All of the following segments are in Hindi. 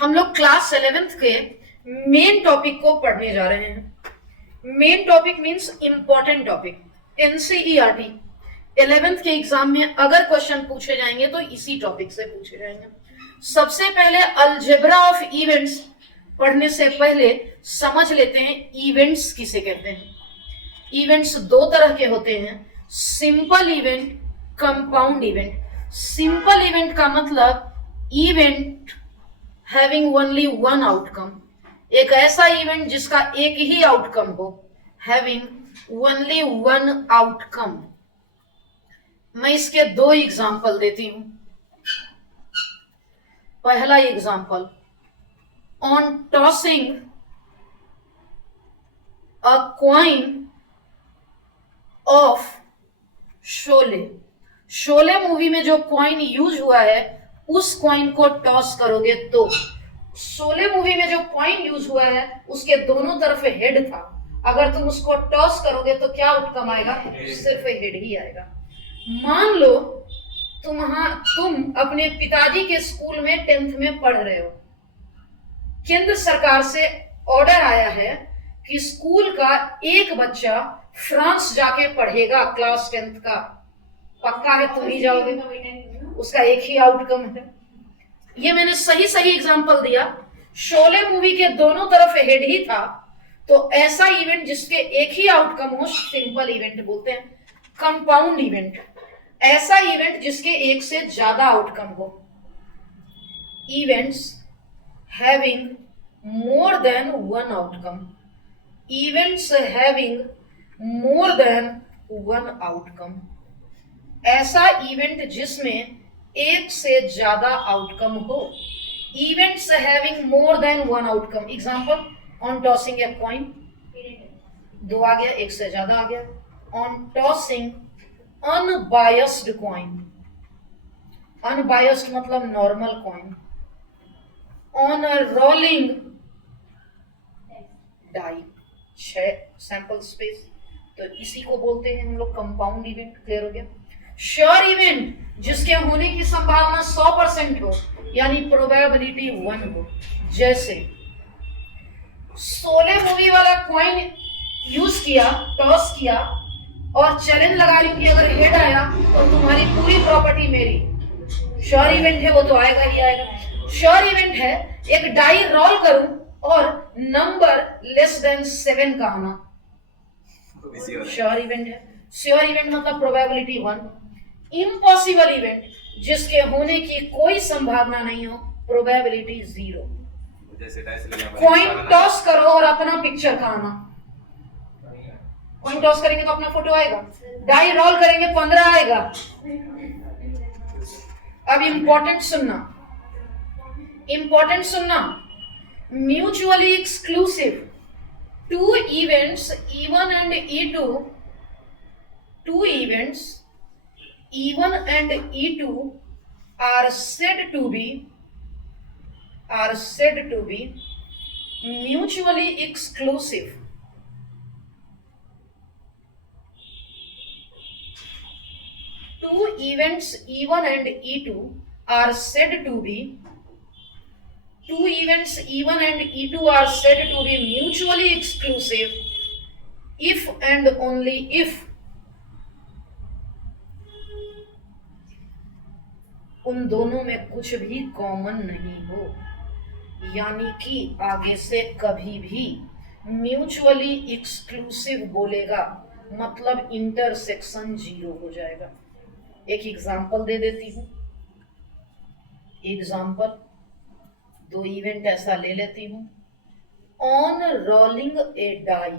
हम लोग क्लास 11th के मेन टॉपिक को पढ़ने जा रहे हैं। Main topic means important topic. NCERT 11th के एग्जाम में अगर क्वेश्चन पूछे जाएंगे तो इसी टॉपिक से पूछे जाएंगे। सबसे पहले अलजेब्रा ऑफ इवेंट्स पढ़ने से पहले समझ लेते हैं इवेंट्स किसे कहते हैं। इवेंट्स दो तरह के होते हैं, simple event, compound event. Simple event का मतलब event having only one outcome, एक ऐसा इवेंट जिसका एक ही आउटकम हो, हैविंग ओनली वन आउटकम। मैं इसके दो एग्जाम्पल देती हूं। पहला example, on tossing a coin of Sholay. Sholay movie में जो कॉइन यूज हुआ है उस कॉइन को टॉस करोगे तो, शोले मूवी में जो कॉइन यूज हुआ है उसके दोनों तरफ हेड था, अगर तुम उसको टॉस करोगे तो क्या आउटकम आएगा? सिर्फ हेड ही आएगा। मान लो तुम अपने पिताजी के स्कूल में 10th में पढ़ रहे हो। केंद्र सरकार से ऑर्डर आया है कि स्कूल का एक बच्चा फ्रांस जाके पढ़ेगा क्लास 10th का। पक्का है तुम ही जाओगे? उसका एक ही आउटकम है। ये मैंने सही एग्जांपल दिया। शोले मूवी के दोनों तरफ हेड ही था, तो ऐसा इवेंट जिसके एक ही आउटकम हो सिंपल इवेंट बोलते हैं। कंपाउंड इवेंट, ऐसा इवेंट जिसके एक से ज्यादा आउटकम हो। Events having more than one outcome, events having more than one outcome, ऐसा इवेंट जिसमें एक से ज्यादा आउटकम हो। Events having more than one outcome. Example, on tossing a coin, दो आ गया, एक से ज्यादा आ गया। On tossing unbiased coin, unbiased मतलब normal coin. On rolling die, 6 sample space, तो इसी को बोलते हैं हम लोग कंपाउंड इवेंट। क्लियर हो गया? श्योर इवेंट, जिसके होने की संभावना 100% हो, यानी प्रोबेबिलिटी 1 हो। जैसे शोले मूवी वाला कॉइन यूज किया, टॉस किया और चैलेंज लगा रही कि अगर हेड आया तो तुम्हारी पूरी प्रॉपर्टी मेरी। श्योर इवेंट है वो तो आएगा ही आएगा। श्योर इवेंट है एक डाई रोल करूं और नंबर लेस देन 7 का आना, श्योर इवेंट है। श्योर इवेंट मतलब प्रोबेबिलिटी 1। इम्पॉसिबल इवेंट, जिसके होने की कोई संभावना नहीं हो, प्रोबेबिलिटी 0। कॉइन टॉस करो और अपना पिक्चर का आना। कॉइन टॉस करेंगे तो अपना फोटो आएगा, डाई रोल करेंगे 15 आएगा। अब इंपॉर्टेंट सुनना, mutually exclusive two events E1 and E2, two events E1 and E2 are said to be mutually exclusive. Two events E1 and E2 are said to be mutually exclusive if and only if उन दोनों में कुछ भी कॉमन नहीं हो, यानी कि आगे से कभी भी म्यूचुअली एक्सक्लूसिव बोलेगा मतलब इंटरसेक्शन 0 हो जाएगा। एक एग्जांपल दे देती हूं। एग्जांपल, दो इवेंट ऐसा ले लेती हूं। On rolling a die,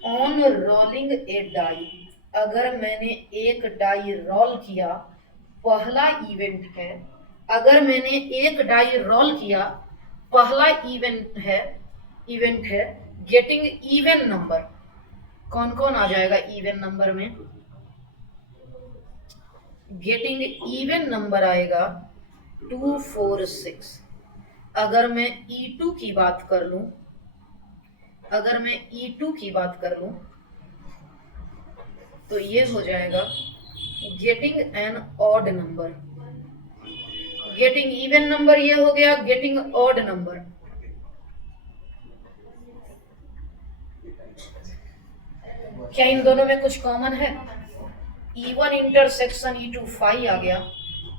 on rolling a die, अगर मैंने एक डाई रोल किया, पहला इवेंट है। अगर मैंने एक डाई रोल किया, पहला इवेंट है गेटिंग इवन नंबर। कौन कौन आ जाएगा इवन नंबर में? गेटिंग इवन नंबर आएगा 2, 4, 6। अगर मैं E2 की बात कर लूं, तो ये हो जाएगा getting an odd number. Getting even number ये हो गया, गेटिंग ऑड नंबर। क्या इन दोनों में कुछ कॉमन है? E1 इंटरसेक्शन E2 फाई आ गया,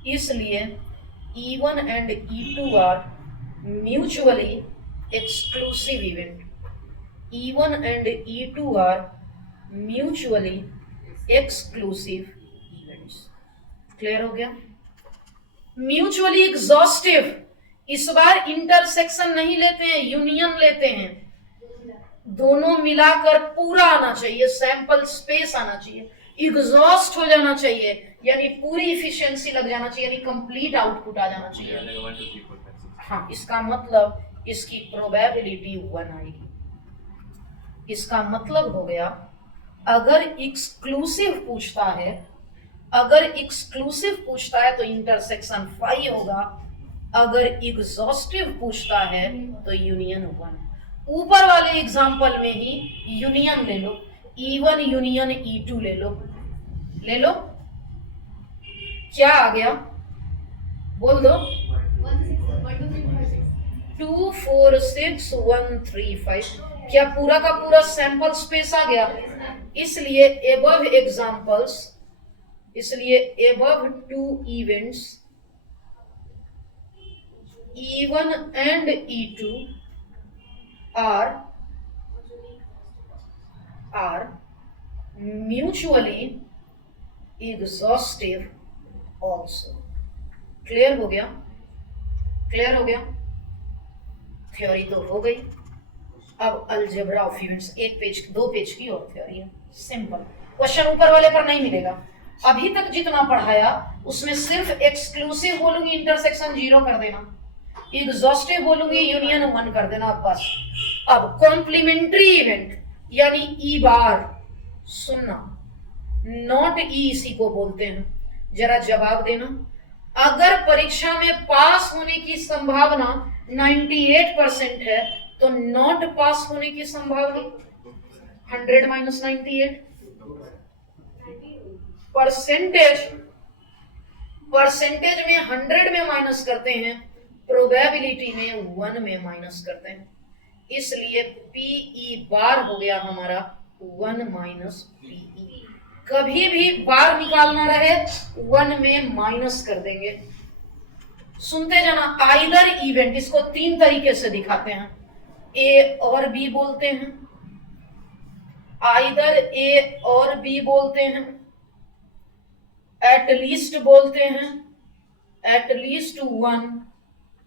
इसलिए E1 and E2 are mutually exclusive event. E1 and E2 are mutually exclusive events. Clear हो गया? म्यूचुअली एग्जॉस्टिव, इस बार इंटरसेक्शन नहीं लेते हैं, यूनियन लेते हैं। दोनों मिलाकर पूरा आना चाहिए, सैंपल स्पेस आना चाहिए, एग्जॉस्ट हो जाना चाहिए, यानी पूरी इफिशिएंसी लग जाना चाहिए, यानी कंप्लीट आउटपुट आ जाना चाहिए। हाँ, इसका मतलब इसकी प्रोबेबिलिटी 1 आएगी। इसका मतलब हो गया, अगर एक्सक्लूसिव पूछता है, अगर एक्सक्लूसिव पूछता है तो इंटरसेक्शन 5 होगा, अगर एग्जॉस्टिव पूछता है तो यूनियन 1। ऊपर वाले एग्जांपल में ही यूनियन ले लो, E1 यूनियन E2 ले लो, ले लो। क्या आ गया? बोल दो। 2 4 6 1 3 5। क्या पूरा का पूरा सैंपल स्पेस आ गया? इसलिए एबव एग्जांपल्स, इसलिए above 2 events E1 and E2 are mutually exhaustive also। Clear हो गया? क्लियर हो गया? थ्योरी तो हो गई। अब अलजेब्रा ऑफ इवेंट्स, एक पेज 2 पेज की और थ्योरी है, सिंपल। क्वेश्चन ऊपर वाले पर नहीं मिलेगा। अभी तक जितना पढ़ाया उसमें सिर्फ एक्सक्लूसिव बोलूंगी इंटरसेक्शन 0 कर देना, एग्जॉस्टिव बोलूंगी यूनियन 1 कर देना, बस। अब कॉम्प्लीमेंट्री इवेंट यानी ई बार सुनना, नॉट ई, इसी को बोलते हैं। जरा जवाब देना। अगर परीक्षा में पास होने की संभावना 98% है तो नॉट पास होने की संभावना 100 माइनस 98 परसेंटेज। परसेंटेज में 100 में माइनस करते हैं, प्रोबेबिलिटी में 1 में माइनस करते हैं, इसलिए पीई बार हो गया हमारा 1 माइनस पीई। कभी भी बार निकालना रहे 1 में माइनस कर देंगे। सुनते जाना। आइदर इवेंट, इसको 3 तरीके से दिखाते हैं, ए और बी बोलते हैं, आइदर ए और बी बोलते हैं, एटलीस्ट बोलते हैं, at least 1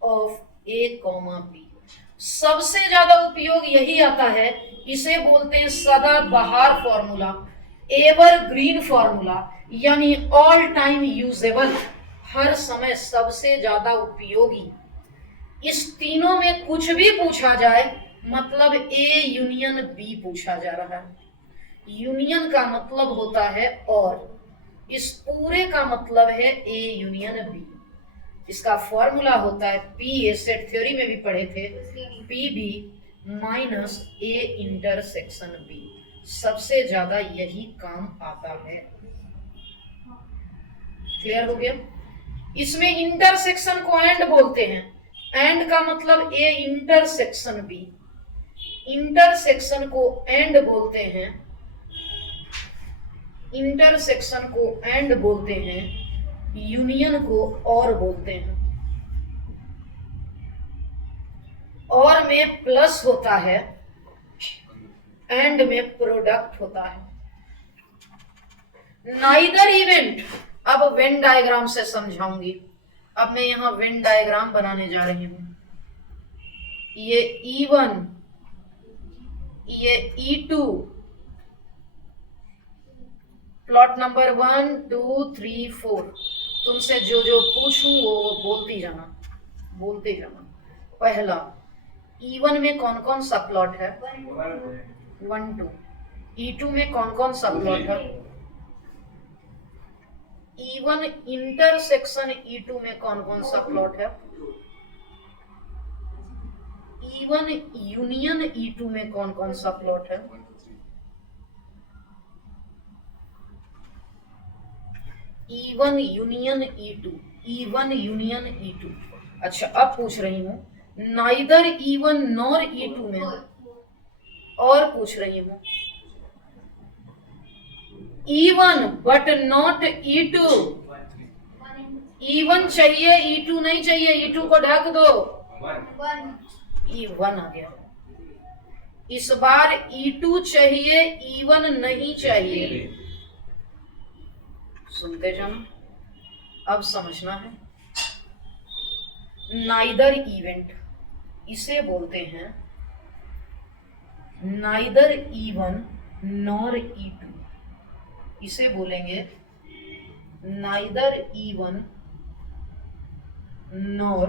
of A comma B. सबसे ज्यादा उपयोग यही आता है, इसे बोलते हैं सदाबहार फॉर्मूला, एवरग्रीन फॉर्मूला, यानी ऑल टाइम यूजेबल, हर समय सबसे ज्यादा उपयोगी। इस तीनों में कुछ भी पूछा जाए मतलब ए यूनियन बी पूछा जा रहा है। यूनियन का मतलब होता है और, इस पूरे का मतलब है ए यूनियन बी। इसका फॉर्मूला होता है पी, ए सेट थ्योरी में भी पढ़े थे, P B minus A intersection B. सबसे ज्यादा यही काम आता है। क्लियर हो गया? इसमें इंटरसेक्शन को एंड बोलते हैं, एंड का मतलब ए इंटरसेक्शन बी, इंटरसेक्शन को एंड बोलते हैं, इंटरसेक्शन को एंड बोलते हैं, यूनियन को और बोलते हैं। और में प्लस होता है, एंड में प्रोडक्ट होता है। नाइदर इवेंट, अब वेन डायग्राम से समझाऊंगी। अब मैं यहां वेन डायग्राम बनाने जा रही हूं। ये E1, ये E2, प्लॉट नंबर 1 2 3 4। तुमसे जो जो पूछूं वो बोलती जाना, बोलते जाना। पहला, E1 में कौन कौन सा प्लॉट है? 1 2। E2 में कौन कौन सा प्लॉट है? E1 इंटरसेक्शन E2 में कौन कौन सा प्लॉट है? E1 यूनियन E2 में कौन कौन सा प्लॉट है? E1 union E2, E1 union E2। अच्छा, अब पूछ रही हूं नाइदर E1 नॉर E2 में, और पूछ रही हूं E1 but not E2। E1 चाहिए, E2 नहीं चाहिए, E2 को ढक दो। E1 आ गया। इस बार E2 चाहिए, E1 नहीं चाहिए। सुनते जाना, अब समझना है। नाइदर इवेंट, इसे बोलते हैं नाइदर E1 नॉर E2। इसे बोलेंगे नाइदर E1 नॉर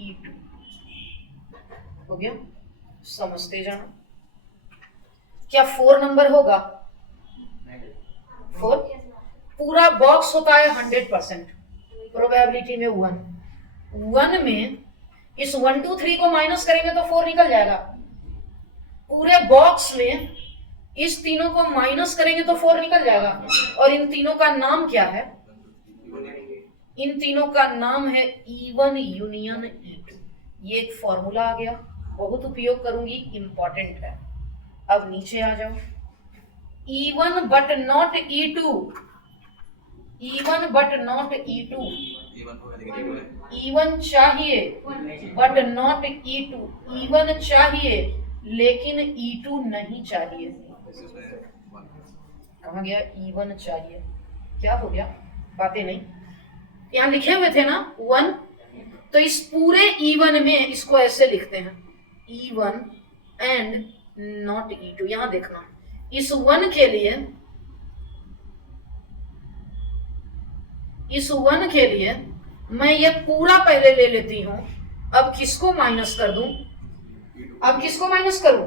E2। हो गया, समझते जाना। क्या 4 नंबर होगा? 4 पूरा बॉक्स होता है 100%, प्रोबेबिलिटी में 1 में इस 1 2 3 को माइनस करेंगे तो 4 निकल जाएगा। पूरे बॉक्स में इस तीनों को माइनस करेंगे तो 4 निकल जाएगा। और इन तीनों का नाम क्या है? इन तीनों का नाम है E1 यूनियन E2। ये एक फॉर्मूला आ गया, बहुत उपयोग करूंगी, इंपॉर्टेंट है। अब नीचे आ जाओ। E1 but not E2, E1 but not E2। E1 चाहिए बट नॉट E2। E1 चाहिए लेकिन E2 नहीं चाहिए। कहाँ गया? E1 चाहिए, क्या हो गया? बातें नहीं, यहाँ लिखे हुए थे ना 1, तो इस पूरे E1 में इसको ऐसे लिखते हैं E1 एंड नॉट E2। यहां देखना, इस 1 के लिए, इस 1 के लिए मैं ये पूरा पहले ले लेती हूं। अब किसको माइनस कर दूं? अब किसको माइनस करूं?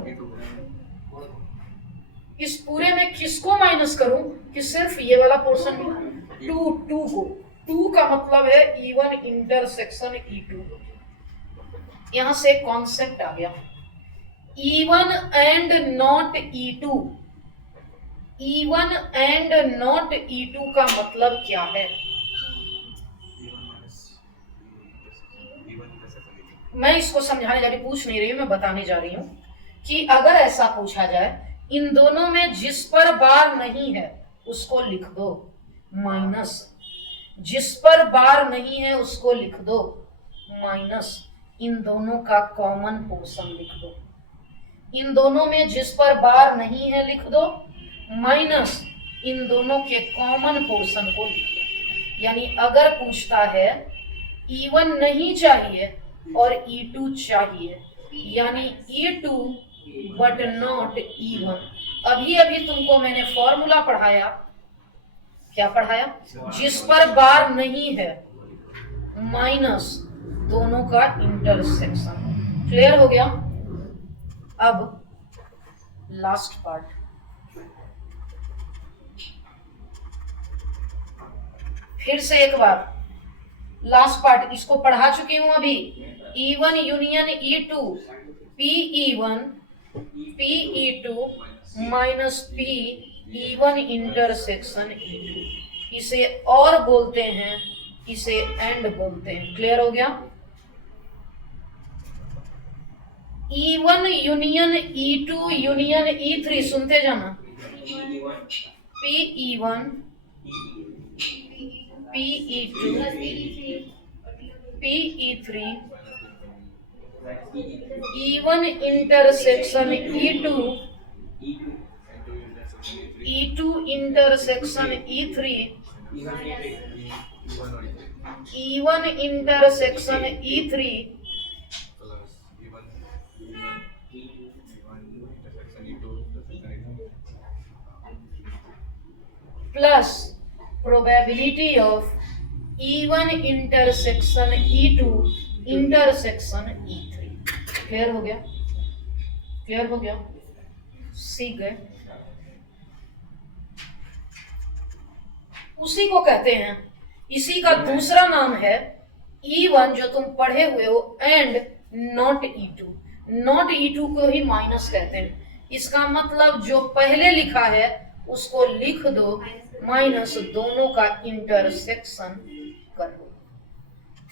इस पूरे में किसको माइनस करूं कि सिर्फ ये वाला पोर्शन में 2 को। 2 का मतलब है E1 इंटरसेक्शन E2। यहां से कॉन्सेप्ट आ गया, E1 and not E2। E1 and not E2 का मतलब क्या है? मैं इसको समझाने जा रही, पूछ नहीं रही हूं, मैं बताने जा रही हूं कि अगर ऐसा पूछा जाए, इन दोनों में जिस पर बार नहीं है उसको लिख दो माइनस, जिस पर बार नहीं है उसको लिख दो माइनस, इन दोनों का कॉमन पोर्शन लिख दो। इन दोनों में जिस पर बार नहीं है लिख दो माइनस, इन दोनों के कॉमन पोर्शन को लिख दो। यानी अगर पूछता है E1 नहीं चाहिए और E2 चाहिए, यानी E2 बट नॉट E1। अभी अभी तुमको मैंने फॉर्मूला पढ़ाया, क्या पढ़ाया? जिस पर बार नहीं है माइनस दोनों का इंटरसेक्शन। क्लियर हो गया? अब लास्ट पार्ट, फिर से एक बार लास्ट पार्ट, इसको पढ़ा चुकी हूं अभी। E1 union E2, PE1 PE2 minus PE1 intersection E2। इसे और बोलते हैं, इसे एंड बोलते हैं। क्लियर हो गया? E1 union E2 union E3, सुनते जाना। PE1 PE2 PE3 E1 intersection E2 E2 intersection E3 E1 intersection E3 plus probability of E1 intersection E2 intersection E3। Clear हो गया? क्लियर हो गया? सीख गए? उसी को कहते हैं, इसी का दूसरा नाम है E1 जो तुम पढ़े हुए हो and not E2। Not E2 को ही माइनस कहते हैं। इसका मतलब जो पहले लिखा है उसको लिख दो माइनस, दोनों का इंटरसेक्शन करो।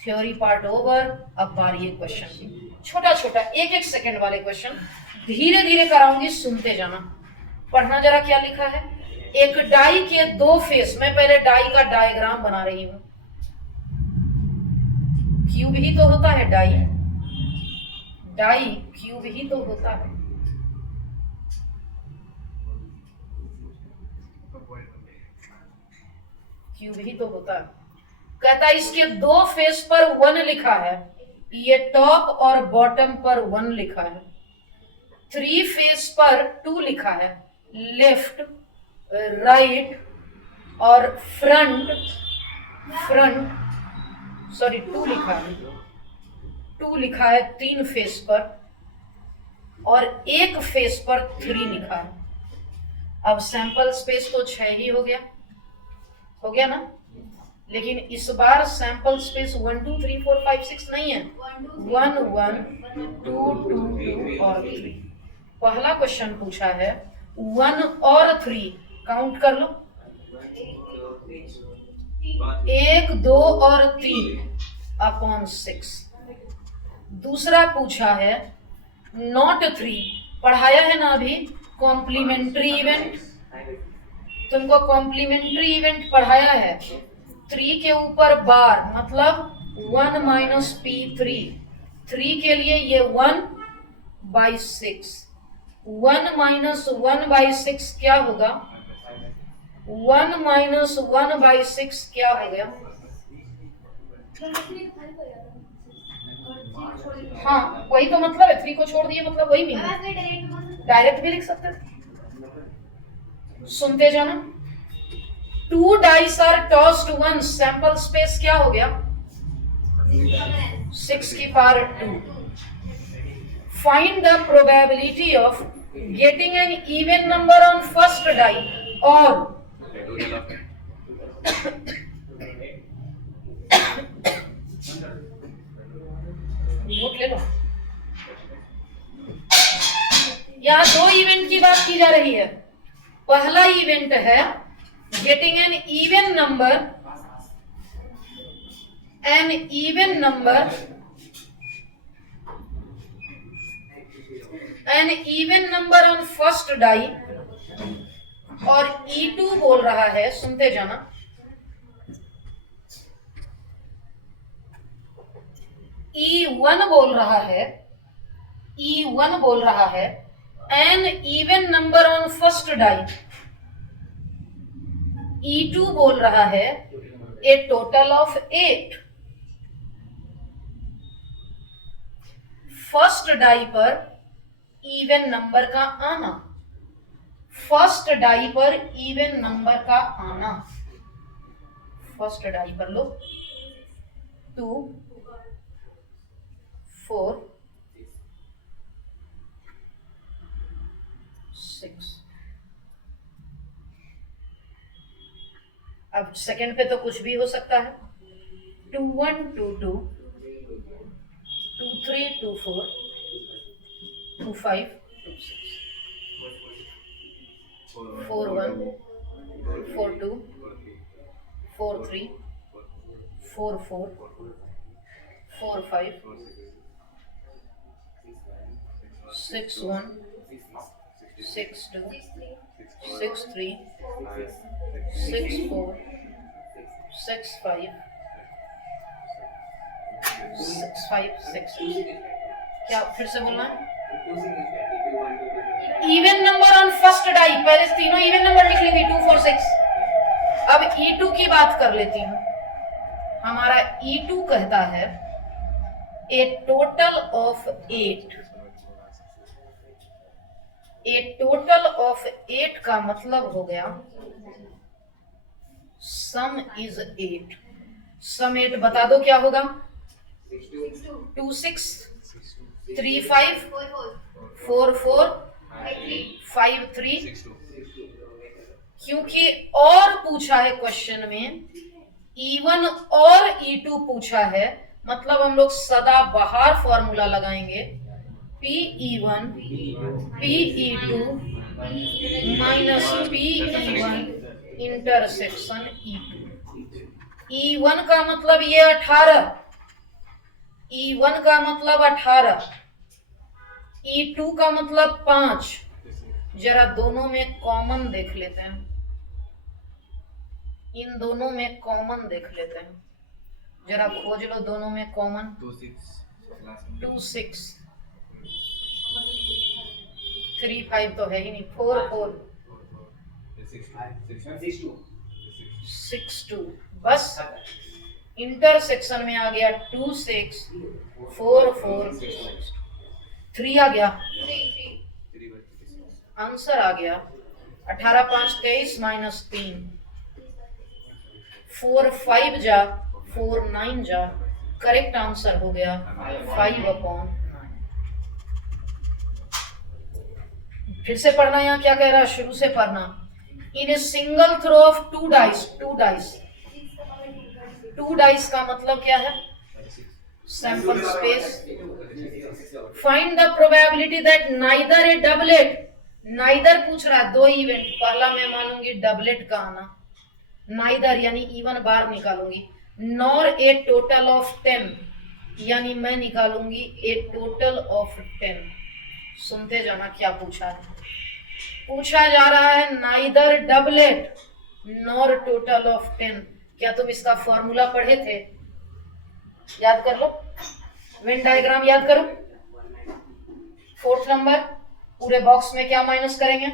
Theory part over. अब बारी है क्वेश्चन की। छोटा छोटा 1-1 सेकंड वाले क्वेश्चन धीरे धीरे कराऊंगी, सुनते जाना। पढ़ना जरा क्या लिखा है। एक डाई के 2 फेस, मैं पहले डाई का डायग्राम बना रही हूं। क्यूब ही तो होता है डाई, डाई क्यूब ही तो होता है। क्यूब ही तो होता है। कहता है इसके 2 फेस पर 1 लिखा है, ये टॉप और बॉटम पर 1 लिखा है। 3 फेस पर 2 लिखा है, लेफ्ट राइट और फ्रंट 2 लिखा है। 2 लिखा है 3 फेस पर और 1 फेस पर 3 लिखा है। अब सैंपल स्पेस तो 6 ही हो गया ना। लेकिन इस बार सैंपल स्पेस 1 2 3 4 5 6 नहीं है, 1 1 2 2 2 और 3। पहला क्वेश्चन पूछा है 1 और 3 काउंट कर लो, 1 2 और 3 अपॉन 6। दूसरा पूछा है नॉट 3, पढ़ाया है ना अभी कॉम्प्लीमेंट्री इवेंट, तुमको कॉम्प्लीमेंट्री इवेंट पढ़ाया है। 3 के ऊपर बार मतलब 1 माइनस P3, 3 के लिए ये 1/6, 1 माइनस 1/6 क्या होगा, 1 माइनस 1/6 क्या हो गया। हाँ वही तो मतलब है, 3 को छोड़ दिए मतलब वही मीनिंग। डायरेक्ट भी लिख सकते थे। सुनते जाना। 2 dice are tossed once, sample space क्या हो गया 6 की power 2। Find the probability of getting an even number on first die और नोट ले लो। यहां 2 इवेंट की बात की जा रही है। पहला इवेंट है getting an even number on first die और E2 बोल रहा है, सुनते जाना, E1 बोल रहा है an even number on first die. E2 बोल रहा है a total of 8। First die पर इवन नंबर का आना, फर्स्ट डाई पर इवन नंबर का आना, फर्स्ट डाई पर लो 2 4 6। अब सेकंड पे तो कुछ भी हो सकता है, 2 1 2 2 2 3 2 4 2 5 2 6 4 1 4 2 4 3 4 4 4 5 6 1 6 2 6 3 6 4 6 5 6 5 6 6। क्या फिर से बोलना है? Even number on first die, पहले तीनों इवन नंबर लिख लेंगे 2 4 6। अब E2 की बात कर लेती हूं। हमारा E2 कहता है a total of 8। A total of 8 का मतलब हो गया सम इज 8। सम 8 बता दो क्या होगा, 2 6 3 5 4 4 5 3। क्योंकि और पूछा है क्वेश्चन में, E1 और E2 पूछा है, मतलब हम लोग सदा बाहर फॉर्मूला लगाएंगे, PE1 PE2 minus PE1 intersection E2। E1 का मतलब ये 18, E1 का मतलब 18, E2 का मतलब 5। जरा दोनों में कॉमन देख लेते हैं, इन दोनों में कॉमन देख लेते हैं, जरा खोज लो दोनों में कॉमन। 2 6, 3 5 तो है ही नहीं, 4 4 6 2, बस इंटरसेक्शन में आ गया 2 6 4 4 6, 3 आ गया, आंसर आ गया 18 5 23 माइनस 3, 4 5 जा 4 9 जा, करेक्ट आंसर हो गया 5/9। फिर से पढ़ना, यहाँ क्या कह रहा है, शुरू से पढ़ना। In a single throw of 2 dice, 2 dice, 2 dice का मतलब क्या है, sample space. Find the probability that neither a doublet, neither पूछ रहा है, 2 इवेंट, पहला मैं मानूंगी डबलेट का आना, नाइदर यानी इवन बार निकालूंगी, नॉर ए टोटल ऑफ 10 यानी मैं निकालूंगी ए टोटल ऑफ 10। सुनते जाना क्या पूछा है, पूछा जा रहा है neither doublet nor total of 10। क्या तुम इसका फॉर्मूला पढ़े थे, याद कर लो, वेन डायग्राम याद करो। 4th नंबर, पूरे बॉक्स में क्या माइनस करेंगे,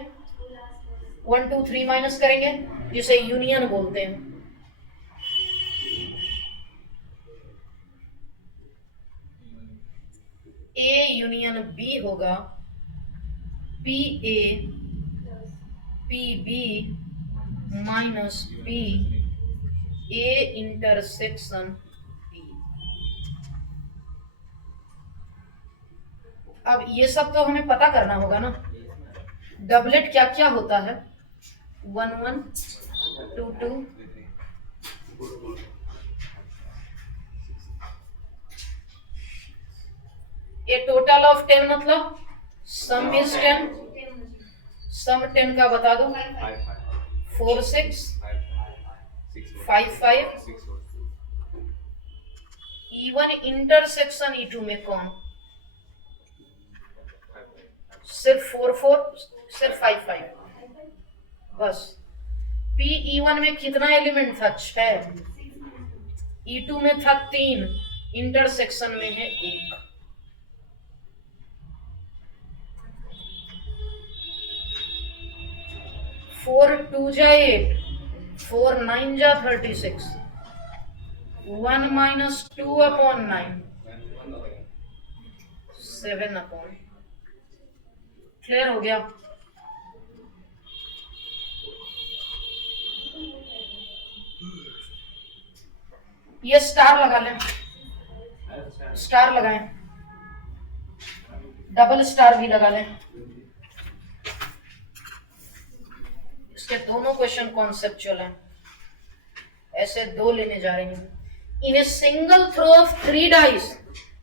1 2 3 माइनस करेंगे, जिसे यूनियन बोलते हैं। ए यूनियन बी होगा, P A P B minus P A intersection B. अब ये सब तो हमें पता करना होगा ना, डबलेट क्या क्या होता है, 1 1 2 2, ए टोटल ऑफ 10 मतलब सम इज 10, सम 10 का बता दो, 4 6 5 5। E1 इंटरसेक्शन E2 में कौन, सिर्फ 4 4, सिर्फ 5 5, बस। P E1 में कितना एलिमेंट था, 6, E2 में था 3, इंटरसेक्शन में है 1। फोर 2 जा 8, 4 9 जा 36, 1 माइनस 2/9, 7/। क्लियर हो गया। ये स्टार लगा लें, स्टार लगाएं, डबल स्टार भी लगा लें। इसके दोनों क्वेश्चन कॉन्सेप्चुअल हैं, ऐसे 2 लेने जा रहे हैं। In a single throw of 3 dice,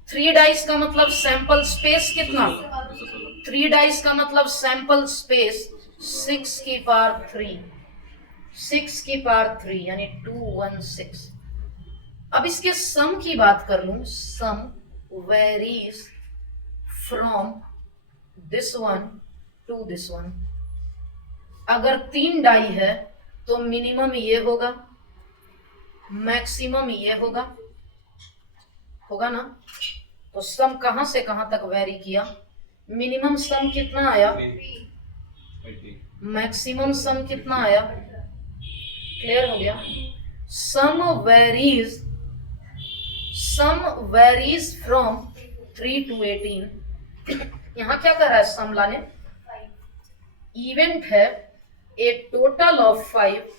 3 dice का मतलब सैंपल स्पेस कितना, 3 डाइस का मतलब सैंपल स्पेस 6 की पावर 3, 6 की पावर 3 यानी 216। अब इसके सम की बात कर लूं, sum varies from this one to this one. अगर 3 डाई है तो मिनिमम ये होगा, मैक्सिमम ये होगा, होगा ना। तो सम कहां से कहां तक वेरी किया, मिनिमम सम कितना आया, मैक्सिमम सम कितना आया, क्लियर हो गया। सम वेरीज फ्रॉम 3 to 18। यहां क्या कर रहा है, सम लाने, इवेंट है ए टोटल ऑफ 5,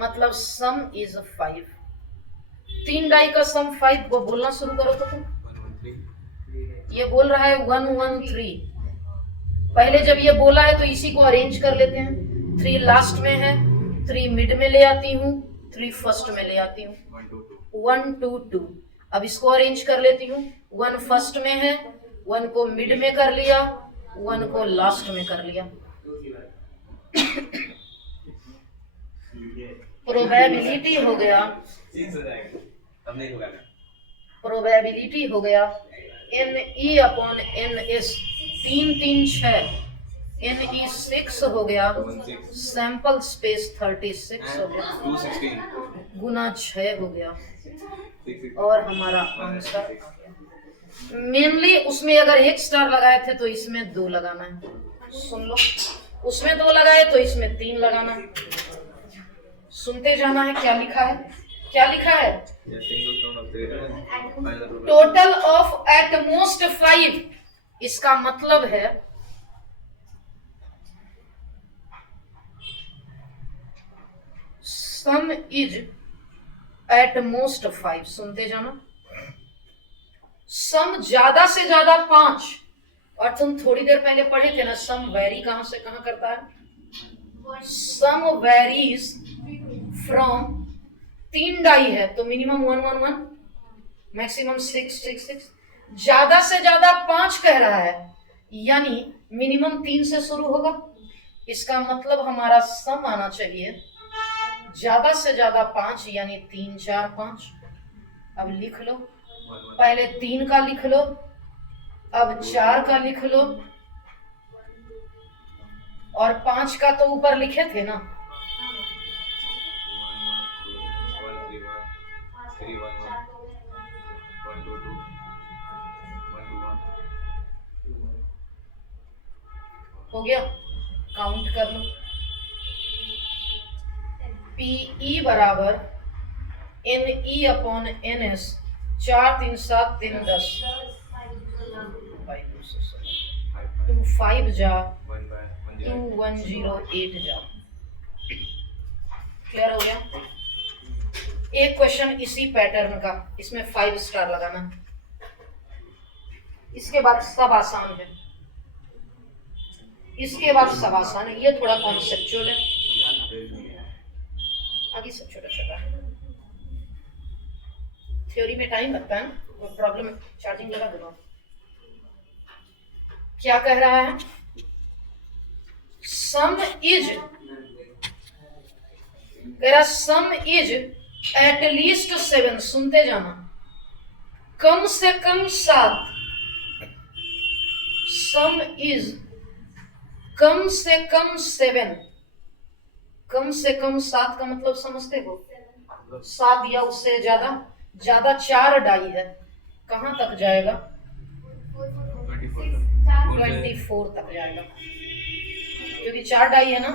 मतलब सम इज 5। 3 डाई का सम 5, वो बोलना शुरू करो तो तुम। ये बोल रहा है 1 1 3। पहले जब ये बोला है तो इसी को अरेंज कर लेते हैं, 3 लास्ट में है, 3 मिड में ले आती हूँ, 3 फर्स्ट में ले आती हूँ, 1 2 2। अब इसको अरेंज कर लेती हूँ, 1 फर्स्ट में है, 1 को मिड में कर लिया, 1 को लास्ट में कर लिया। प्रोबेबिलिटी हो गया प्रोबेबिलिटी हो गया NE अपॉन NS, 3 3 6, NE 6 हो गया, सैंपल स्पेस 36 हो गया, 216 गुना 6 हो गया, और हमारा आंसर आ गया। मेनली उसमें अगर 1 स्टार लगाए थे तो इसमें 2 लगाना है, सुन लो, उसमें 2 लगाए तो इसमें 3 लगाना है। सुनते जाना है क्या लिखा है, क्या लिखा है, टोटल ऑफ एट मोस्ट 5, इसका मतलब है सम इज एट मोस्ट 5, सुनते जाना, सम ज्यादा से ज्यादा 5, और तुम थोड़ी देर पहले पढ़े थे ना सम वेरी कहां से कहां करता है, सम वेरीज फ्रॉम, 3 डाई है तो मिनिमम 1 1 1, मैक्सिमम 6 6 6, ज्यादा से ज्यादा 5 कह रहा है, यानी मिनिमम 3 से शुरू होगा, इसका मतलब हमारा सम आना चाहिए ज्यादा से ज्यादा 5, यानी 3 4 5। अब लिख लो, पहले 3 का लिख लो, अब 4 का लिख लो, और 5 का तो ऊपर लिखे थे ना, 1 हो गया, काउंट कर लो, PE बराबर NE अपॉन NS, 4 3 7 3 10, 2 5 जा, 2 1 0 8 जा, क्लियर हो गया। एक क्वेश्चन इसी पैटर्न का, इसमें 5 स्टार लगाना, इसके बाद सब आसान है, इसके बाद सब आसान है, ये थोड़ा कॉन्सेप्चुअल है, आगे सब छोटा छोटा है, थ्योरी में टाइम लगता है ना, प्रॉब्लम, चार्जिंग लगा दूंगा। क्या कह रहा है, सम इज, कह रहा सम इज एट लीस्ट 7, सुनते जाना, कम से कम 7, सम इज कम से कम 7, कम से कम 7 का मतलब समझते हो, 7 या उससे ज्यादा, ज्यादा 4 डाई है, कहां तक जाएगा, 24 तक जाएगा, क्योंकि 4 डाई है ना,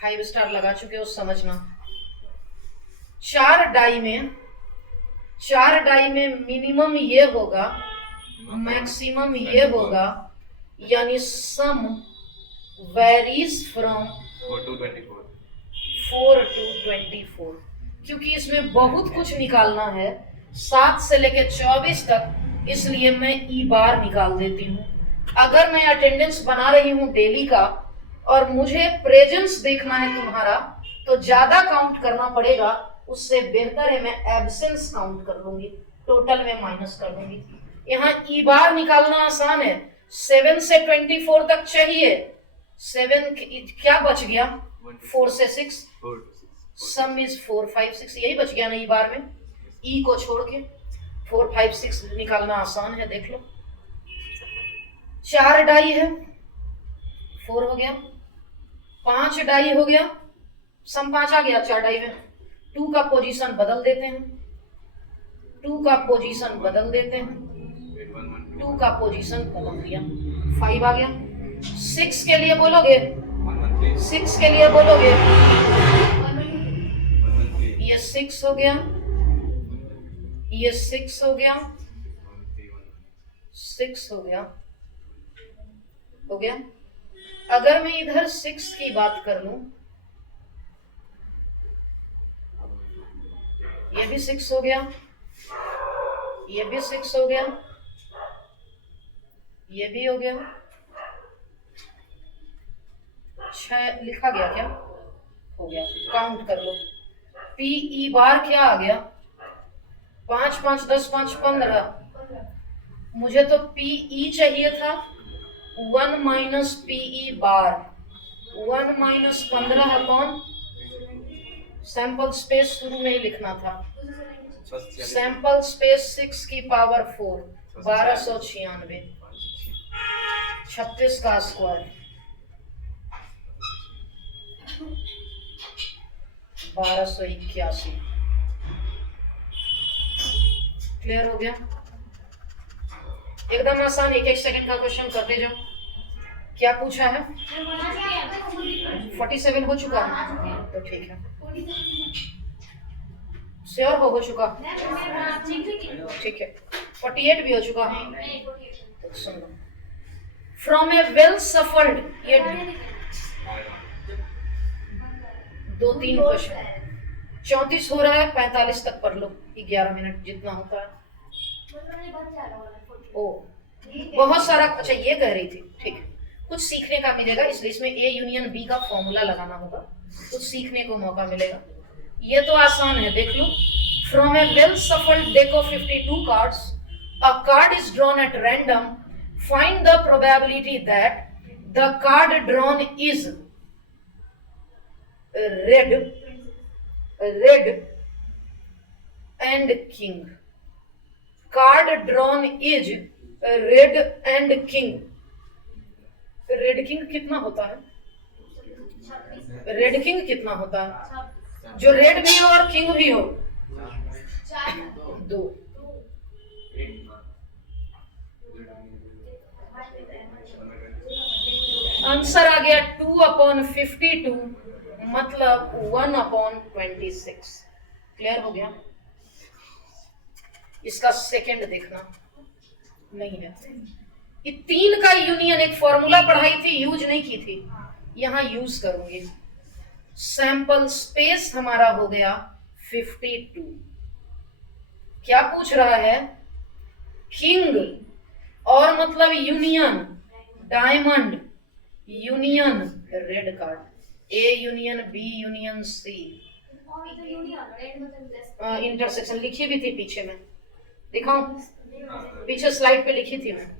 5 स्टार लगा चुके हो, समझना, 4 डाई में मिनिमम ये होगा, मैक्सिमम ये होगा, यानी सम वेरीज फ्रॉम 4 to 24, 4 to 24, क्योंकि इसमें बहुत कुछ निकालना है 7 से लेकर 24 तक, इसलिए मैं ई बार निकाल देती हूँ। अगर मैं अटेंडेंस बना रही हूँ डेली का और मुझे प्रेजेंस देखना है तुम्हारा, तो ज्यादा काउंट करना पड़ेगा, उससे बेहतर है मैं एब्सेंस काउंट कर लूंगी, टोटल में माइनस कर दूंगी। यहाँ ई बार निकालना आसान है, 7 से 24 तक चाहिए, 7 क्या बच गया, 4 से 6, सम इज 4 5 6, यही बच गया ना ई बार में, ई को छोड़ के 4 5 6 निकालना आसान है, देख लो, 4 डाई है, 4 हो गया, 5 डाई हो गया, सम 5 आ गया 4 डाई में, 2 का पोजीशन बदल देते हैं, 2 का पोजीशन बदल देते हैं, 2 का पोजीशन बदल दिया, 5 आ गया, 6 के लिए बोलोगे, 6 के लिए बोलोगे, ये 6 हो गया, ये 6 हो गया, 6 हो गया, हो गया। अगर मैं इधर 6 की बात कर लूं, ये भी 6 हो गया, ये भी 6 हो गया, ये भी हो गया, 6 लिखा गया क्या, हो गया, काउंट कर लो, PE बार क्या आ गया, 5 5 10 5 15, मुझे तो PE चाहिए था 1 माइनस PE बार, 1 माइनस 15 अपॉन सैंपल स्पेस शुरू में ही लिखना था। फर्स्ट सैंपल स्पेस 6 की पावर 4 1296, 36 का स्क्वायर 1281। क्लियर हो गया? एकदम आसान, एक एक सेकंड का क्वेश्चन करते जाओ। क्या पूछा है? 47 हो चुका है तो ठीक है। श्योर हो चुका? ठीक है। 48 भी हो चुका है तो सुन लो। फ्रॉम ए वेल सफल्ड, ये 2-3 क्वेश्चन। 34 हो रहा है, 45 तक पढ़ लो, 11 मिनट जितना होता है। ओ बहुत सारा, अच्छा ये कह रही थी, ठीक है। कुछ सीखने का मिलेगा, इसलिए इसमें ए यूनियन बी का फॉर्मूला लगाना होगा, कुछ सीखने को मौका मिलेगा। ये तो आसान है, देख लो। From a well shuffled deck of 52 cards, a card is drawn at random, find the probability that the card drawn is red and king. Card drawn is red and king. Red king कितना होता है? रेड किंग कितना होता है? जो रेड भी हो और किंग भी हो, 2। आंसर आ गया 2/52, मतलब 1/26। क्लियर हो गया? इसका सेकंड देखना नहीं है। ये 3 का यूनियन, एक फॉर्मूला पढ़ाई थी, यूज नहीं की थी, यहां यूज करूंगी। सैंपल स्पेस हमारा हो गया 52। क्या पूछ रहा है? किंग और मतलब union, diamond union red card, A union B union C. Intersection लिखी भी थी पीछे में, दिखाऊं? पीछे स्लाइड पे लिखी थी मैं।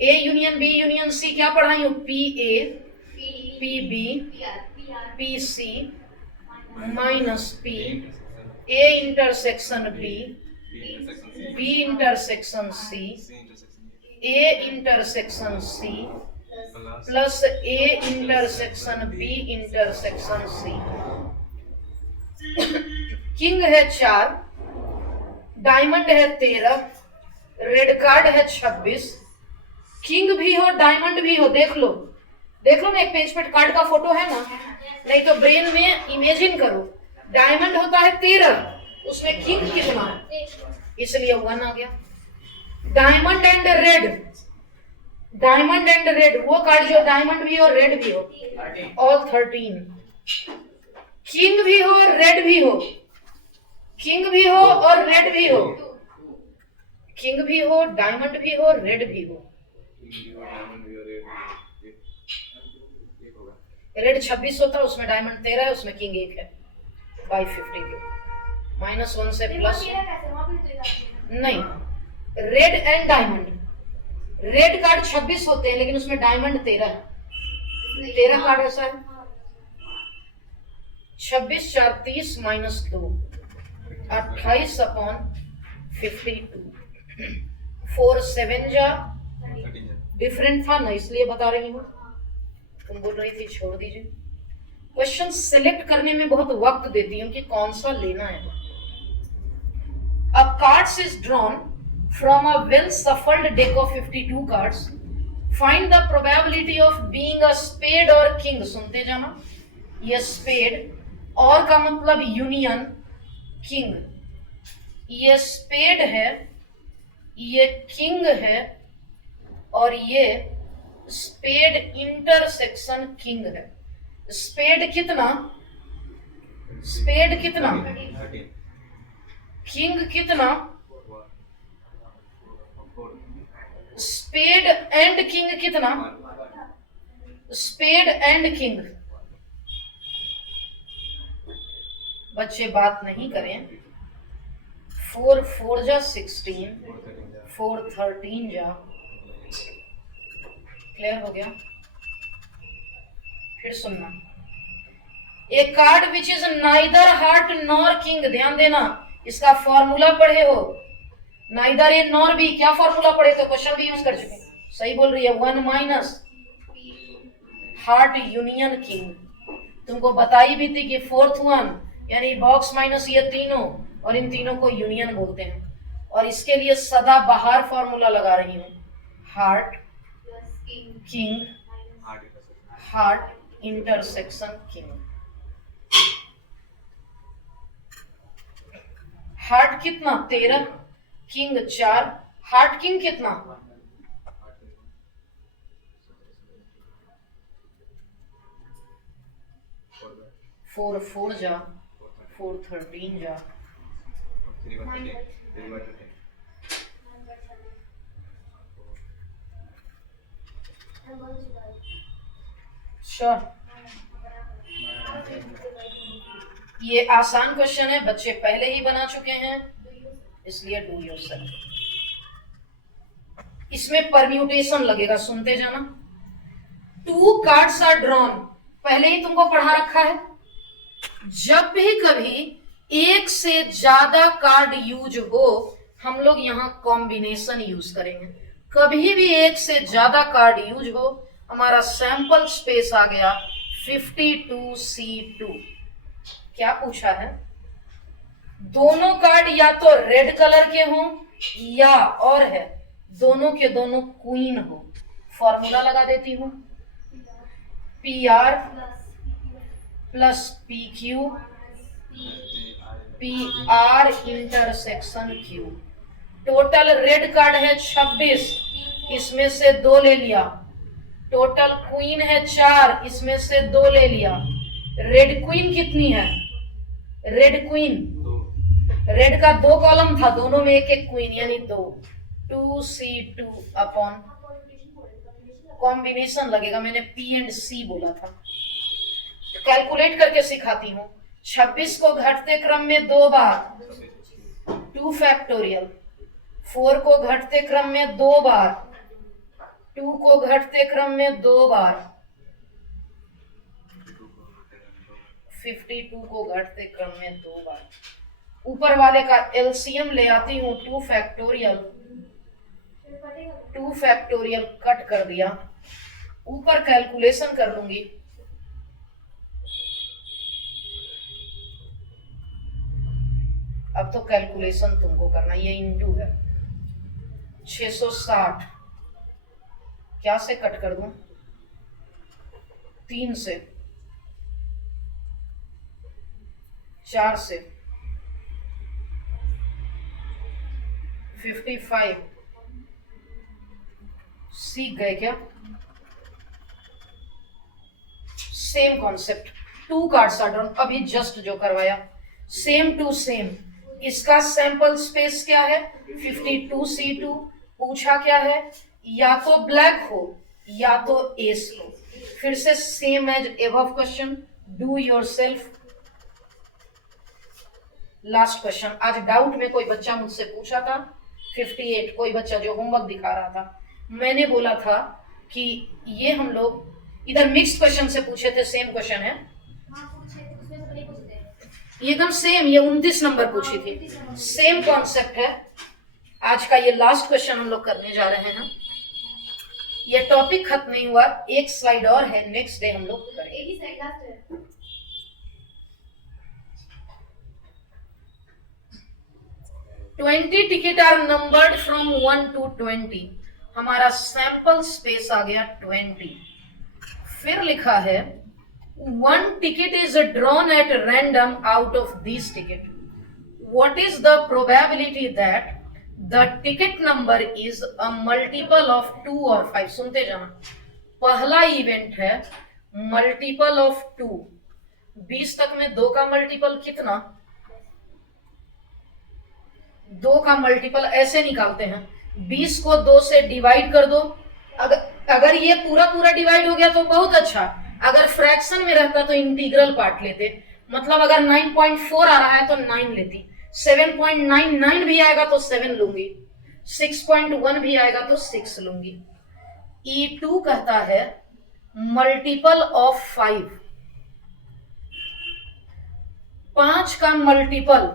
A union B union C क्या पढ़ाई हूँ? P A P B P C minus P, A intersection B, B intersection C, A intersection C plus A intersection B intersection C. King है 4, डायमंड है 13, रेड कार्ड है 26। किंग भी हो डायमंड भी हो, देख लो ना, एक पेज पे कार्ड का फोटो है ना, नहीं तो ब्रेन में इमेजिन करो। डायमंड होता है 13, उसमें किंग कितना है, इसलिए 1 आ गया। डायमंड एंड रेड, वो कार्ड जो डायमंड भी हो रेड भी हो, ऑल 13। किंग भी हो रेड भी हो, किंग भी हो और रेड भी हो, किंग भी हो डायमंड भी हो रेड भी हो। रेड 26 होता है, उसमें डायमंड 13 है, उसमें किंग 1 है, बाई 52 -1 से प्लस नहीं। Red and diamond, red card 26 होते हैं लेकिन उसमें डायमंड 13 है, 13 कार्ड ऐसा है। 26 4 30 -2 28/52। 4 7 जा डिफरेंट था ना, इसलिए बता रही हूँ। तुम बोल रही थी छोड़ दीजिए। क्वेश्चन सिलेक्ट करने में बहुत वक्त देती हूँ कि कौन सा लेना है। A cards is drawn from a well shuffled deck of 52 cards. Find the probability of being a spade or king. सुनते जाना, ये spade और का मतलब यूनियन किंग, ये स्पेड है, ये किंग है और ये स्पेड इंटरसेक्शन किंग है। स्पेड कितना, स्पेड कितना, किंग कितना, स्पेड एंड किंग कितना, स्पेड एंड किंग। बच्चे बात नहीं करें। 4 4 जा 16, 4 13 जा। क्लियर हो गया? फिर सुनना, a card which is neither heart nor king, ध्यान देना, इसका फॉर्मूला पढ़े हो, नाइदर ए नॉर बी, क्या फॉर्मूला पढ़े, तो क्वेश्चन भी यूज कर चुके, सही बोल रही है, 1 माइनस हार्ट यूनियन किंग। तुमको बताई भी थी कि फोर्थ वन यानी बॉक्स माइनस ये तीनों, और इन तीनों को यूनियन बोलते हैं, और इसके लिए सदा बाहर फॉर्मूला लगा रही हूं, heart king heart intersection king. Heart कितना 13, किंग 4, हार्ट किंग कितना 4 4 जा 4 13 जा 3 श्योर। ये आसान क्वेश्चन है, बच्चे पहले ही बना चुके हैं, इसलिए डू योरसेल्फ। इसमें परम्यूटेशन लगेगा, सुनते जाना। 2 कार्ड्स आर ड्रॉन, पहले ही तुमको पढ़ा रखा है, जब भी कभी एक से ज्यादा कार्ड यूज हो हम लोग यहां कॉम्बिनेशन यूज करेंगे। कभी भी एक से ज्यादा कार्ड यूज हो, हमारा सैंपल स्पेस आ गया 52C2। क्या पूछा है, दोनों कार्ड या तो रेड कलर के हों या और है दोनों के दोनों क्वीन हो। फॉर्मूला लगा देती हूं, PR plus PQ PR intersection Q। Total red card है 26, इसमें से 2 ले लिया। टोटल क्वीन है 4, इसमें से 2 ले लिया। रेड क्वीन कितनी है, रेड क्वीन, रेड का 2 कॉलम था, दोनों में एक एक क्वीन यानी 2, 2C2 अपॉन कॉम्बिनेशन लगेगा, मैंने P एंड C बोला था। कैलकुलेट करके सिखाती हूँ, 26 को घटते क्रम में 2 बार 2 फैक्टोरियल, 4 को घटते क्रम में 2 बार, 2 को घटते क्रम में 2 बार, 52 को घटते क्रम में 2 बार। ऊपर वाले का एलसीएम ले आती हूँ, 2 फैक्टोरियल, 2 फैक्टोरियल कट कर दिया, ऊपर कैलकुलेशन कर लूंगी। अब तो कैलकुलेशन तुमको करना, ये इंटू है 660, क्या से कट कर दूं, 3 से, 4 से, 55, सीख गए क्या? Same concept, 2 cards are drawn, अभी जस्ट जो करवाया, सेम टू सेम। इसका सैंपल स्पेस क्या है 52C2। पूछा क्या है, या तो ब्लैक हो या तो एस हो। फिर से same as above question, do yourself. Last question, आज डाउट में कोई बच्चा मुझसे पूछा था 58, कोई बच्चा जो होमवर्क दिखा रहा था, मैंने बोला था कि ये हम लोग इधर मिक्स्ड क्वेश्चन से पूछे थे, सेम क्वेश्चन है, ये एकदम सेम, ये 29 नंबर पूछी थी, सेम कॉन्सेप्ट है। आज का ये लास्ट क्वेश्चन हम लोग करने जा रहे हैं। ये टॉपिक खत्म नहीं हुआ, एक स्लाइड और है, नेक्स्ट डे हम लोग करेंगे। 20 ticket are numbered from 1 to 20। हमारा सैंपल स्पेस आ गया 20। फिर लिखा है 1 ticket is drawn at random out of these ticket. What is the probability that the ticket number is a multiple of 2 or 5? सुनते जाना, पहला इवेंट है मल्टीपल ऑफ 2। 20 तक में 2 का मल्टीपल कितना, 2 का मल्टीपल ऐसे निकालते हैं, 20 को 2 से डिवाइड कर दो। अगर ये पूरा डिवाइड हो गया तो बहुत अच्छा, अगर फ्रैक्शन में रहता तो इंटीग्रल पार्ट लेते, मतलब अगर 9.4 आ रहा है तो 9 लेती, 7.99 भी आएगा तो 7 लूंगी, 6.1 भी आएगा तो 6 लूंगी। E2 कहता है मल्टीपल ऑफ 5, 5 का मल्टीपल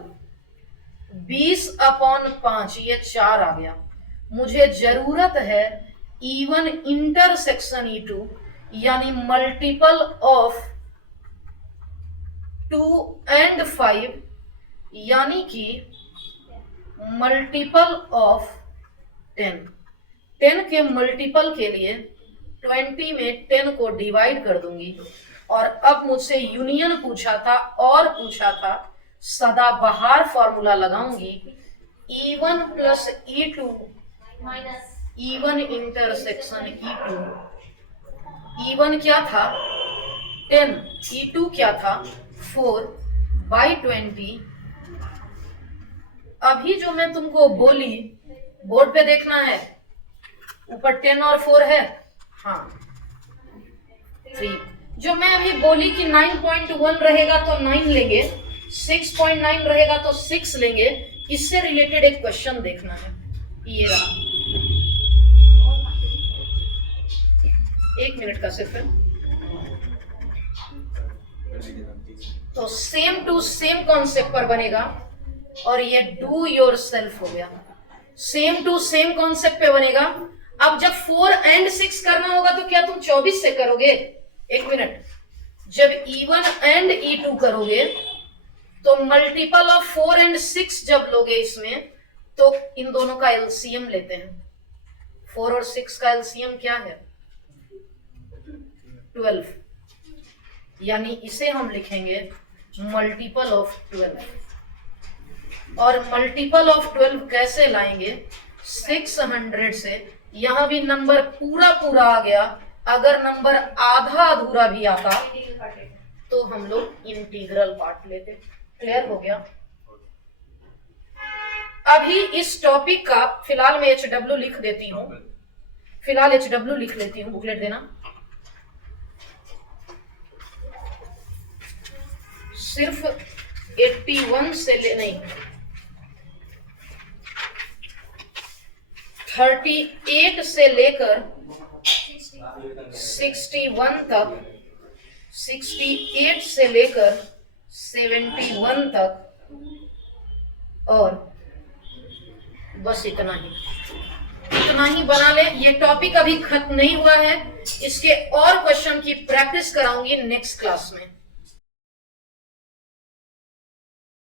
20/5, ये 4 आ गया। मुझे जरूरत है E1 इंटरसेक्शन E2, यानी मल्टीपल ऑफ 2 and 5, यानी कि मल्टीपल ऑफ 10। 10 के मल्टीपल के लिए 20 में 10 को डिवाइड कर दूंगी। और अब मुझसे यूनियन पूछा था और पूछा था, सदाबहार फॉर्मूला लगाऊंगी, E1 plus E2 minus E1 intersection E2। E1 क्या था 10, E2 क्या था 4/20। अभी जो मैं तुमको बोली बोर्ड पे देखना है, ऊपर 10 और 4 है, हाँ 3। जो मैं अभी बोली कि 9.1 रहेगा तो 9 लेंगे, 6.9 रहेगा तो 6 लेंगे, इससे रिलेटेड एक क्वेश्चन देखना है। ये रहा, 1 मिनट का सिर्फ है। तो सेम टू सेम कॉन्सेप्ट पर बनेगा और ये डू योर सेल्फ हो गया। सेम टू सेम कॉन्सेप्ट पे बनेगा। अब जब 4 and 6 करना होगा तो क्या तुम 24 से करोगे? 1 मिनट। जब E1 and E2 करोगे तो मल्टीपल ऑफ 4 and 6 जब लोगे इसमें, तो इन दोनों का एलसीएम लेते हैं। 4 और 6 का एलसीएम क्या है? 12, यानी इसे हम लिखेंगे मल्टीपल ऑफ 12। और मल्टीपल ऑफ 12 कैसे लाएंगे? 600 से। यहां भी नंबर पूरा पूरा आ गया। अगर नंबर आधा अधूरा भी आता तो हम लोग इंटीग्रल पार्ट लेते। क्लियर हो गया? अभी इस टॉपिक का फिलहाल मैं HW लिख देती हूं, फिलहाल HW लिख लेती हूं, बुकलेट देना। सिर्फ 81 से नहीं 38 से लेकर 61 तक, 68 से लेकर 71 तक, और बस इतना ही बना ले। ये टॉपिक अभी खत्म नहीं हुआ है, इसके और क्वेश्चन की प्रैक्टिस कराऊंगी नेक्स्ट क्लास में।